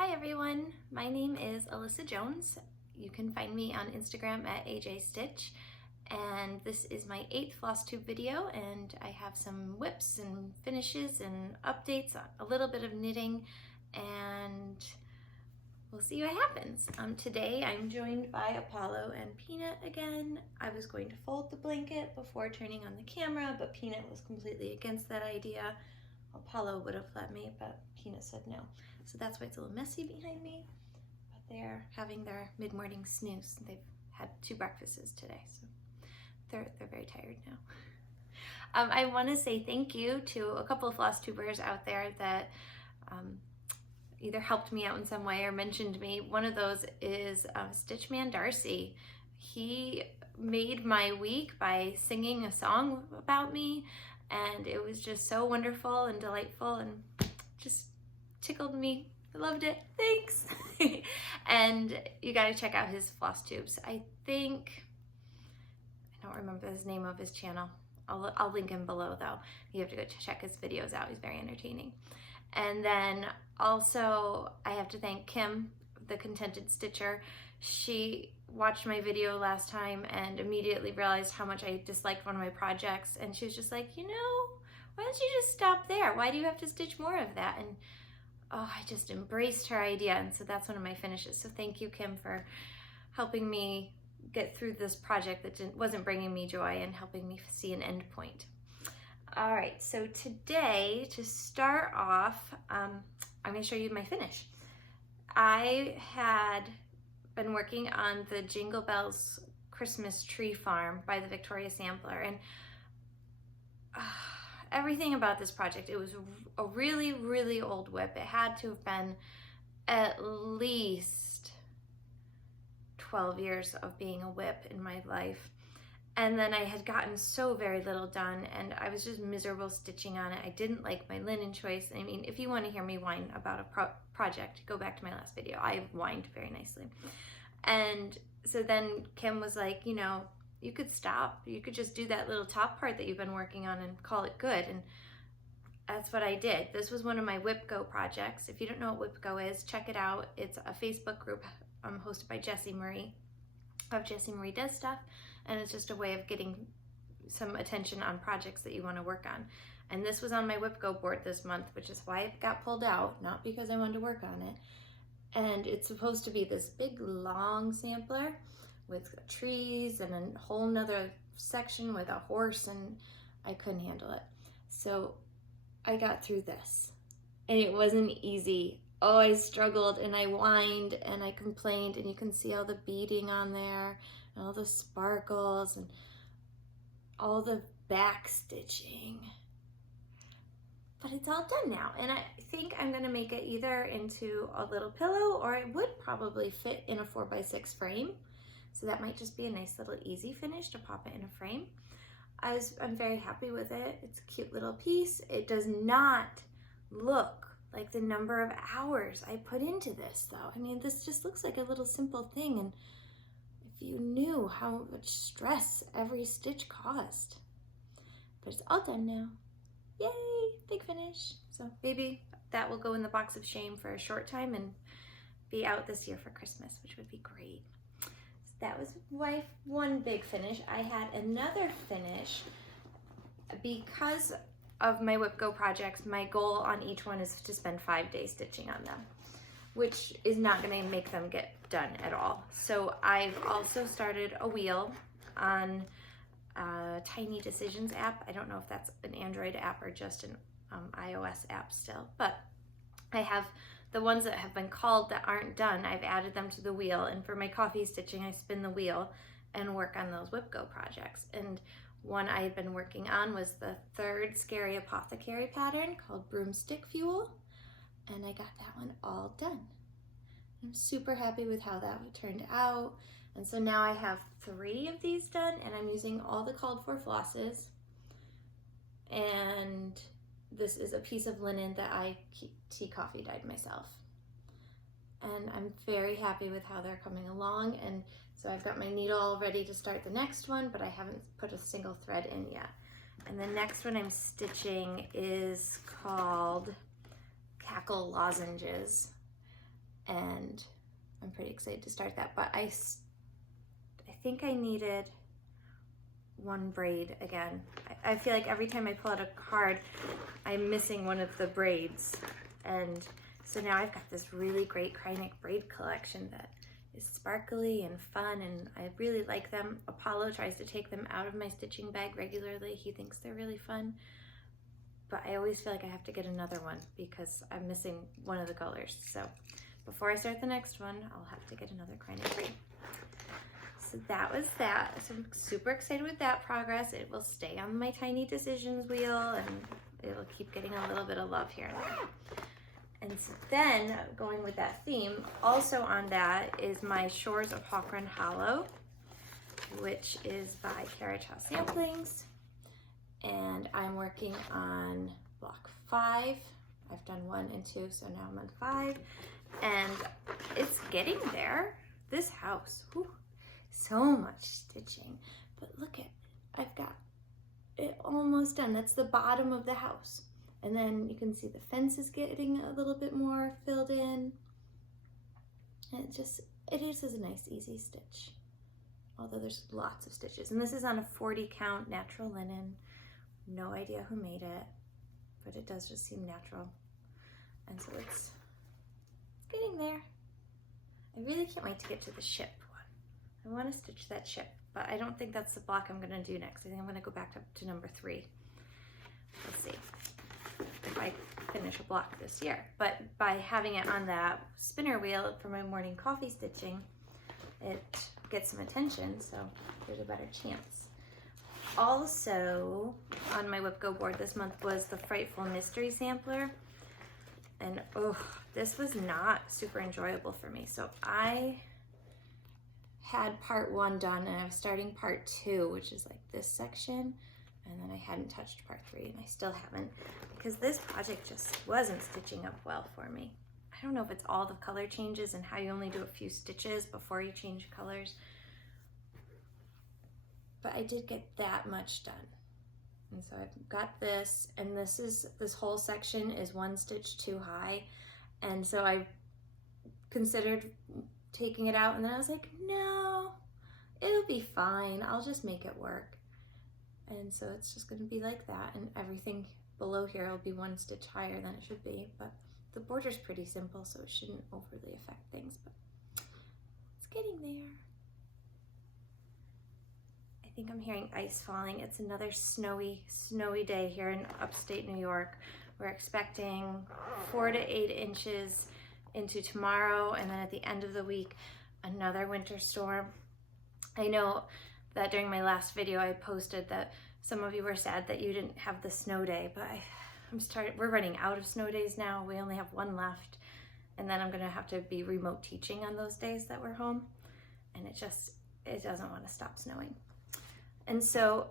Hi everyone, my name is Alyssa Jones. You can find me on Instagram at AJStitch, and this is my 8th Flosstube video, and I have some whips and finishes and updates, a little bit of knitting, and we'll see what happens. Today I'm joined by Apollo and Peanut again. I was going to fold the blanket before turning on the camera, but Peanut was completely against that idea. Apollo would have let me, but Peanut said no. So that's why it's a little messy behind me, but they're having their mid-morning snooze. They've had 2 breakfasts today, so they're very tired now. I want to say thank you to a couple of Flosstubers out there that either helped me out in some way or mentioned me. One of those is Stitchman Darcy. He made my week by singing a song about me, and it was just so wonderful and delightful and just tickled me. I loved it. Thanks. And you got to check out his Flosstubes. I don't remember the name of his channel. I'll link him below though. You have to go check his videos out. He's very entertaining. And then also I have to thank Kim, the Contented Stitcher. She watched my video last time and immediately realized how much I disliked one of my projects, and she was just like, you know, why don't you just stop there? Why do you have to stitch more of that? And oh, I just embraced her idea, and so that's one of my finishes. So thank you, Kim, for helping me get through this project that wasn't bringing me joy and helping me see an end point. All right, so today, to start off, I'm going to show you my finish. I had been working on the Jingle Bells Christmas tree farm by the Victoria Sampler, and everything about this project, it was a really, really old whip. It had to have been at least 12 years of being a whip in my life. And then I had gotten so very little done, and I was just miserable stitching on it. I didn't like my linen choice. I mean, if you want to hear me whine about a project, go back to my last video. I whined very nicely. And so then Kim was like, you know, you could stop. You could just do that little top part that you've been working on and call it good. And that's what I did. This was one of my Whip Go projects. If you don't know what Whip Go is, check it out. It's a Facebook group hosted by Jessie Marie of Jessie Marie Does Stuff. And it's just a way of getting some attention on projects that you want to work on. And this was on my Whip Go board this month, which is why it got pulled out, not because I wanted to work on it. And it's supposed to be this big, long sampler with trees and a whole nother section with a horse, and I couldn't handle it. So I got through this, and it wasn't easy. Oh, I struggled, and I whined, and I complained, and you can see all the beading on there, and all the sparkles, and all the back stitching. But it's all done now, and I think I'm gonna make it either into a little pillow, or it would probably fit in a 4x6 frame. So that might just be a nice little easy finish to pop it in a frame. I'm very happy with it. It's a cute little piece. It does not look like the number of hours I put into this though. I mean, this just looks like a little simple thing, and if you knew how much stress every stitch caused. But it's all done now. Yay, big finish. So maybe that will go in the box of shame for a short time and be out this year for Christmas, which would be great. So that was my one big finish. I had another finish because of my Whip Go projects. My goal on each one is to spend 5 days stitching on them, which is not going to make them get done at all. So I've also started a wheel on Tiny Decisions app. I don't know if that's an Android app or just an iOS app still, but I have the ones that have been called that aren't done. I've added them to the wheel, and for my coffee stitching, I spin the wheel and work on those Whip Go projects. And one I had been working on was the 3rd Scary Apothecary pattern called Broomstick Fuel, and I got that one all done. I'm super happy with how that turned out. And so now I have 3 of these done, and I'm using all the called for flosses. And this is a piece of linen that I tea coffee dyed myself. And I'm very happy with how they're coming along. And so I've got my needle all ready to start the next one, but I haven't put a single thread in yet. And the next one I'm stitching is called Cackle Lozenges. and I'm pretty excited to start that. But I think I needed one braid again. I feel like every time I pull out a card, I'm missing one of the braids. And so now I've got this really great Cunning braid collection that is sparkly and fun, and I really like them. Apollo tries to take them out of my stitching bag regularly. He thinks they're really fun, but I always feel like I have to get another one because I'm missing one of the colors. So before I start the next one, I'll have to get another Cunning braid. So that was that. So I'm super excited with that progress. It will stay on my tiny decisions wheel, and it'll keep getting a little bit of love here and there. And so then, going with that theme, also on that is my Shores of Hawkrun Hollow, which is by Carriage Samplings. And I'm working on block 5. I've done 1 and 2, so now I'm on 5. And it's getting there. This house, whew, so much stitching. But look at, I've got it almost done. That's the bottom of the house. And then you can see the fence is getting a little bit more filled in. And it is a nice, easy stitch. Although there's lots of stitches. And this is on a 40 count natural linen. No idea who made it, but it does just seem natural. And so it's getting there. I really can't wait to get to the ship one. I want to stitch that ship, but I don't think that's the block I'm going to do next. I think I'm going to go back up to number 3. Let's see if I finish a block this year. But by having it on that spinner wheel for my morning coffee stitching, it gets some attention, so there's a better chance. Also, on my Whip Go board this month was the Frightful Mystery Sampler. And oh, this was not super enjoyable for me. So I had part 1 done, and I was starting part 2, which is like this section. And then I hadn't touched part 3, and I still haven't, because this project just wasn't stitching up well for me. I don't know if it's all the color changes and how you only do a few stitches before you change colors, but I did get that much done. And so I've got this, and this whole section is 1 stitch too high, and so I considered taking it out, and then I was like, no, it'll be fine. I'll just make it work. And so it's just going to be like that, and everything below here will be 1 stitch higher than it should be, but the border's pretty simple, so it shouldn't overly affect things, but it's getting there. I think I'm hearing ice falling. It's another snowy day here in upstate New York. We're expecting 4 to 8 inches into tomorrow, and then at the end of the week, another winter storm. I know that during my last video I posted that some of you were sad that you didn't have the snow day, but we're running out of snow days now. We only have 1 left, and then I'm gonna have to be remote teaching on those days that we're home, and it doesn't want to stop snowing. And so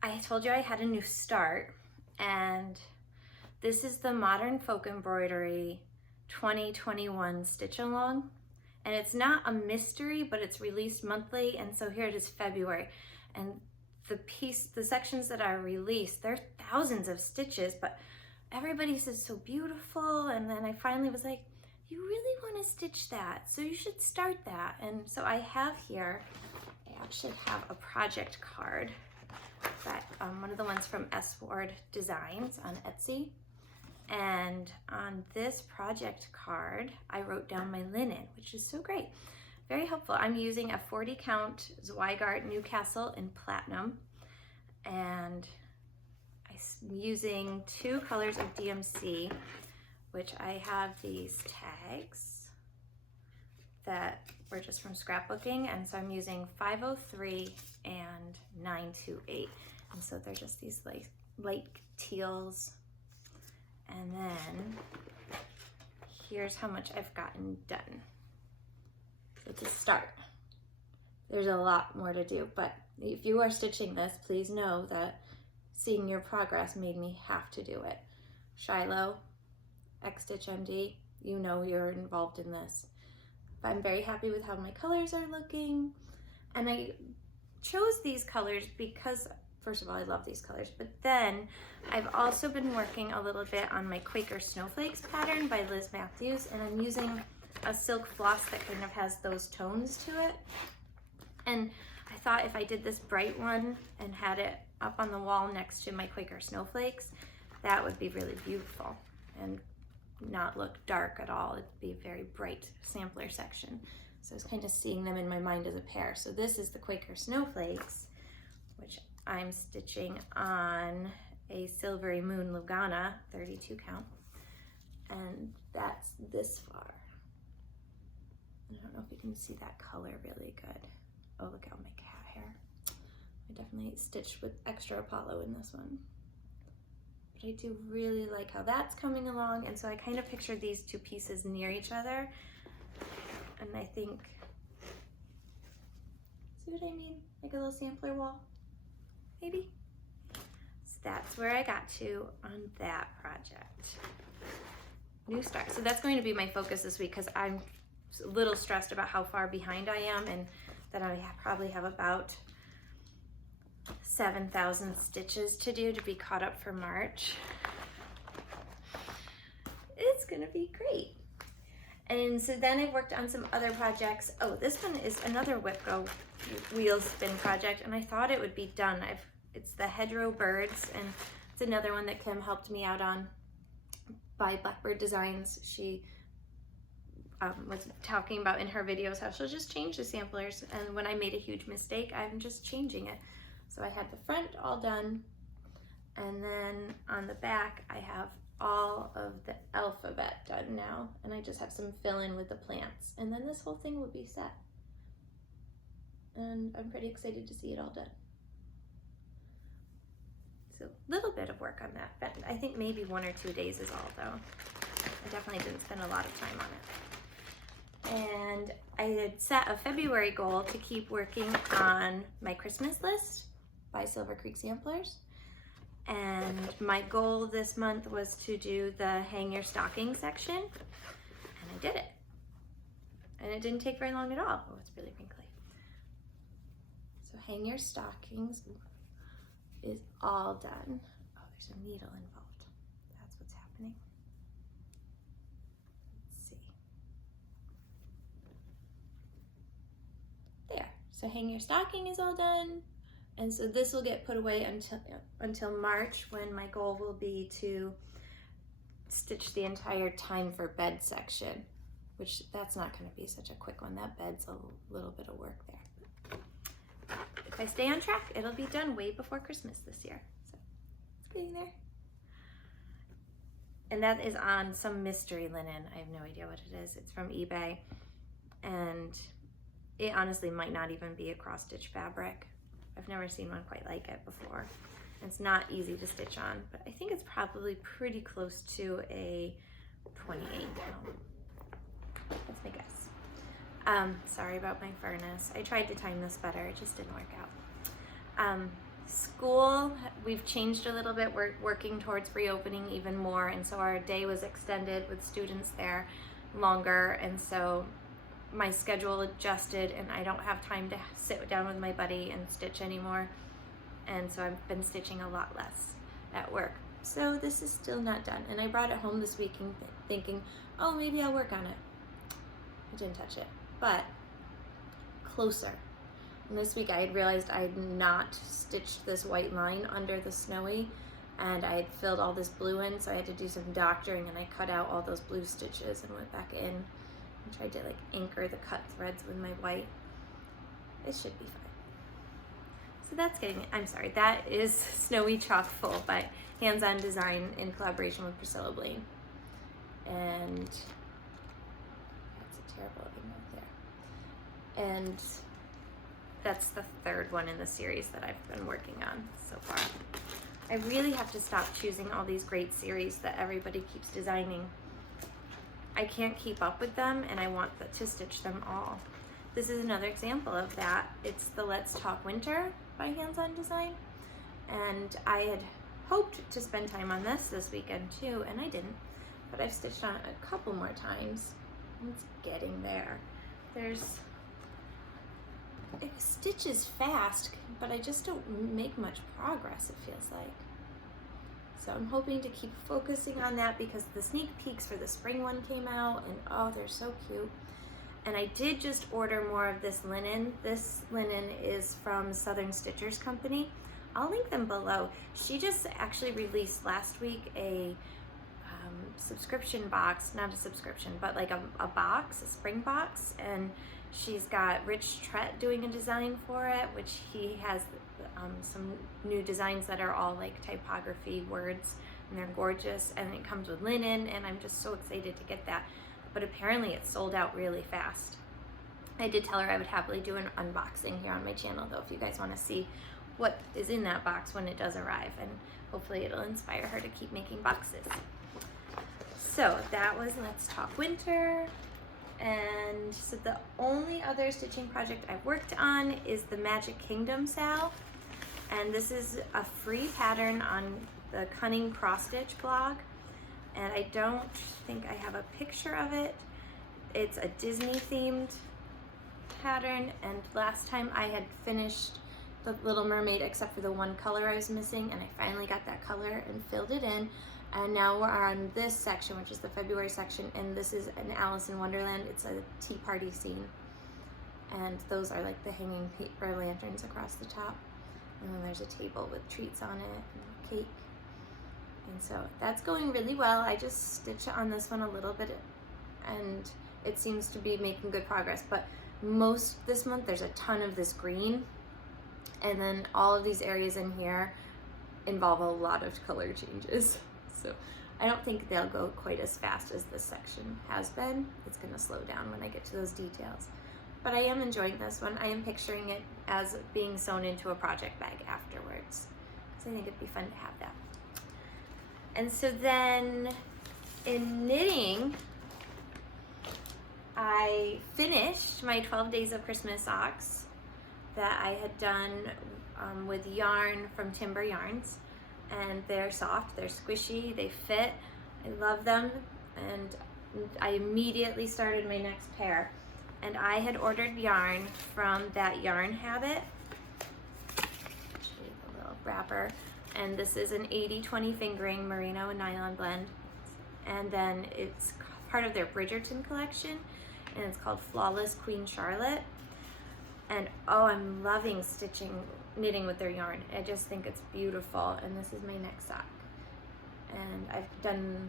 I told you I had a new start, and this is the Modern Folk Embroidery 2021 Stitch Along. And it's not a mystery, but it's released monthly. And so here it is, February. And the sections that are released, there are thousands of stitches, but everybody says so beautiful. And then I finally was like, you really want to stitch that, so you should start that. And so I have here, I actually have a project card that one of the ones from S. Ward Designs on Etsy. And on this project card, I wrote down my linen, which is so great. Very helpful. I'm using a 40 count Zweigart Newcastle in platinum. And I'm using 2 colors of DMC, which I have these tags that were just from scrapbooking. And so I'm using 503 and 928. And so they're just these light teals. And then here's how much I've gotten done. So to start, there's a lot more to do, but if you are stitching this, please know that seeing your progress made me have to do it. Shiloh, X-Stitch MD, you know you're involved in this. But I'm very happy with how my colors are looking. And I chose these colors because, first of all, I love these colors, but then I've also been working a little bit on my Quaker Snowflakes pattern by Liz Mathews, and I'm using a silk floss that kind of has those tones to it. And I thought if I did this bright one and had it up on the wall next to my Quaker Snowflakes, that would be really beautiful and not look dark at all. It'd be a very bright sampler section. So I was kind of seeing them in my mind as a pair. So this is the Quaker Snowflakes, which I'm stitching on a Silvery Moon Lugana 32 count. And that's this far. I don't know if you can see that color really good. Oh, look at all my cat hair. I definitely stitched with extra Apollo in this one. But I do really like how that's coming along, and so I kind of pictured these two pieces near each other, and I think, see what I mean? Like a little sampler wall, maybe? So that's where I got to on that project. New start. So that's going to be my focus this week because I'm a little stressed about how far behind I am, and that I probably have about 7,000 stitches to do to be caught up for March. It's gonna be great. And so then I've worked on some other projects. Oh, this one is another Whip Go wheel spin project, and I thought it would be done. It's the Hedgerow birds, and it's another one that Kim helped me out on by Blackbird Designs. She was talking about in her videos how she'll just change the samplers, and when I made a huge mistake, I'm just changing it. So I had the front all done, and then on the back I have all of the alphabet done now, and I just have some fill in with the plants, and then this whole thing will be set. And I'm pretty excited to see it all done. So a little bit of work on that, but I think maybe 1 or 2 days is all though. I definitely didn't spend a lot of time on it. And I had set a February goal to keep working on my Christmas list by Silver Creek Samplers. And my goal this month was to do the hang your stocking section, and I did it. And it didn't take very long at all. Oh, it's really wrinkly. So hang your stockings is all done. Oh, there's a needle involved. That's what's happening. There, so hang your stocking is all done, and so this will get put away until March, when my goal will be to stitch the entire time for bed section, which that's not going to be such a quick one. That bed's a little bit of work there. But if I stay on track, it'll be done way before Christmas this year. So it's getting there. And that is on some mystery linen. I have no idea what it is. It's from eBay, and it honestly might not even be a cross-stitch fabric. I've never seen one quite like it before. It's not easy to stitch on, but I think it's probably pretty close to a 28 count. That's my guess. Sorry about my furnace. I tried to time this better, it just didn't work out. School, we've changed a little bit. We're working towards reopening even more, and so our day was extended with students there longer, and so my schedule adjusted, and I don't have time to sit down with my buddy and stitch anymore, and so I've been stitching a lot less at work. So this is still not done, and I brought it home this week thinking, oh, maybe I'll work on it. I didn't touch it, but closer. And this week I had realized I had not stitched this white line under the snowy, and I had filled all this blue in, so I had to do some doctoring, and I cut out all those blue stitches and went back in and tried to like anchor the cut threads with my white. It should be fine. So that's getting it. I'm sorry, that is Snowy Chock Full by Hands On Design in collaboration with Priscilla Blain. And that's a terrible email there. And that's the third one in the series that I've been working on so far. I really have to stop choosing all these great series that everybody keeps designing. I can't keep up with them, and I want to stitch them all. This is another example of that. It's the Let's Talk Winter by Hands On Design, and I had hoped to spend time on this weekend too, and I didn't, but I've stitched on it a couple more times, and it's getting there. It stitches fast, but I just don't make much progress, it feels like. So I'm hoping to keep focusing on that because the sneak peeks for the spring one came out, and oh, they're so cute. And I did just order more of this linen. This linen is from Southern Stitchers Company. I'll link them below. She just actually released last week a subscription box, not a subscription, but like a box, a spring box, and she's got Rich Tret doing a design for it, which he has some new designs that are all like typography words, and they're gorgeous, and it comes with linen, and I'm just so excited to get that. But apparently it's sold out really fast. I did tell her I would happily do an unboxing here on my channel though, if you guys want to see what is in that box when it does arrive, and hopefully it'll inspire her to keep making boxes. So that was Let's Talk Winter. And so the only other stitching project I've worked on is the Magic Kingdom Sal. And this is a free pattern on the Cunning cross stitch blog. And I don't think I have a picture of it. It's a Disney themed pattern. And last time I had finished the Little Mermaid except for the one color I was missing, and I finally got that color and filled it in. And now we're on this section, which is the February section, and this is an Alice in Wonderland. It's a tea party scene. And those are like the hanging paper lanterns across the top. And then there's a table with treats on it and cake. And so that's going really well. I just stitched on this one a little bit, and it seems to be making good progress. But this month there's a ton of this green, and then all of these areas in here involve a lot of color changes. So I don't think they'll go quite as fast as this section has been. It's gonna slow down when I get to those details. But I am enjoying this one. I am picturing it as being sewn into a project bag afterwards, because I think it'd be fun to have that. And so then in knitting, I finished my 12 Days of Christmas socks that I had done with yarn from Timber Yarns. And they're soft, they're squishy, they fit. I love them, and I immediately started my next pair. And I had ordered yarn from that Yarn Habit. Actually, a little wrapper. And this is an 80-20 fingering merino and nylon blend. And then it's part of their Bridgerton collection, and it's called Flawless Queen Charlotte. And oh, I'm loving knitting with their yarn. I just think it's beautiful. And this is my next sock. And I've done,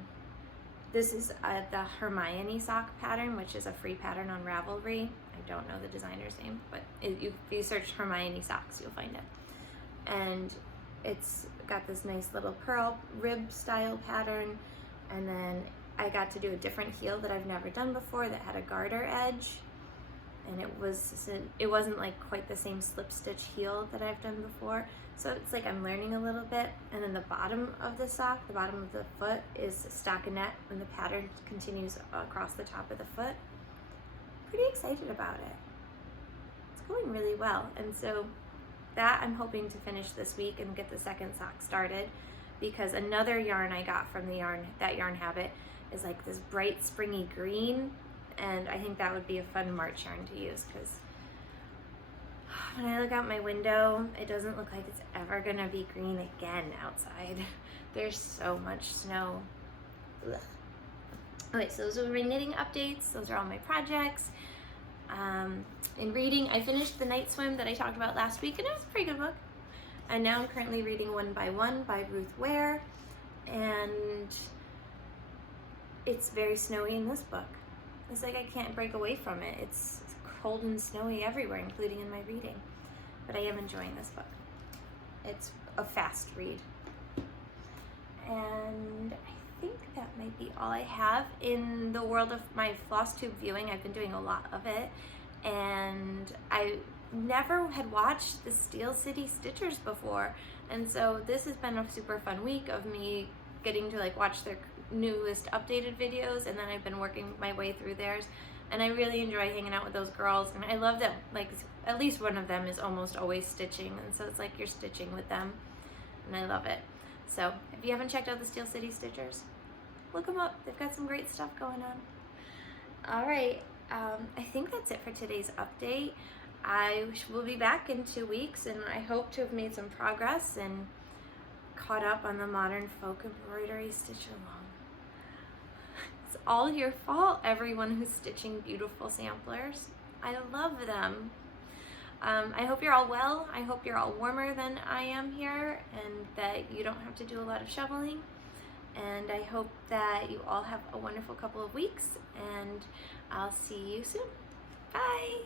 this is the Hermione sock pattern, which is a free pattern on Ravelry. I don't know the designer's name, but if you search Hermione socks, you'll find it. And it's got this nice little pearl rib style pattern. And then I got to do a different heel that I've never done before that had a garter edge. And it wasn't like quite the same slip stitch heel that I've done before. So it's like I'm learning a little bit. And then the bottom of the sock, the bottom of the foot, is stockinette, and the pattern continues across the top of the foot. Pretty excited about it. It's going really well. And so that I'm hoping to finish this week and get the second sock started, because another yarn I got from that Yarn Habit is like this bright springy green. And I think that would be a fun March yarn to use, because when I look out my window, it doesn't look like it's ever gonna be green again outside. There's so much snow. Ugh. Okay, so those are my knitting updates. Those are all my projects. In reading, I finished The Night Swim that I talked about last week, and it was a pretty good book. And now I'm currently reading One by One by Ruth Ware, and it's very snowy in this book. It's like I can't break away from it. It's cold and snowy everywhere, including in my reading. But I am enjoying this book. It's a fast read. And I think that might be all I have. In the world of my Flosstube viewing, I've been doing a lot of it. And I never had watched the Steel City Stitchers before. And so this has been a super fun week of me getting to like watch their newest updated videos, and then I've been working my way through theirs, and I really enjoy hanging out with those girls. And I love that like at least one of them is almost always stitching, and so it's like you're stitching with them, and I love it. So if you haven't checked out the Steel City Stitchers, look them up. They've got some great stuff going on. All right, I think that's it for today's update. I will be back in 2 weeks, and I hope to have made some progress and caught up on the modern folk embroidery stitch along. It's all your fault, everyone who's stitching beautiful samplers. I love them. I hope you're all well. I hope you're all warmer than I am here and that you don't have to do a lot of shoveling. And I hope that you all have a wonderful couple of weeks, and I'll see you soon. Bye!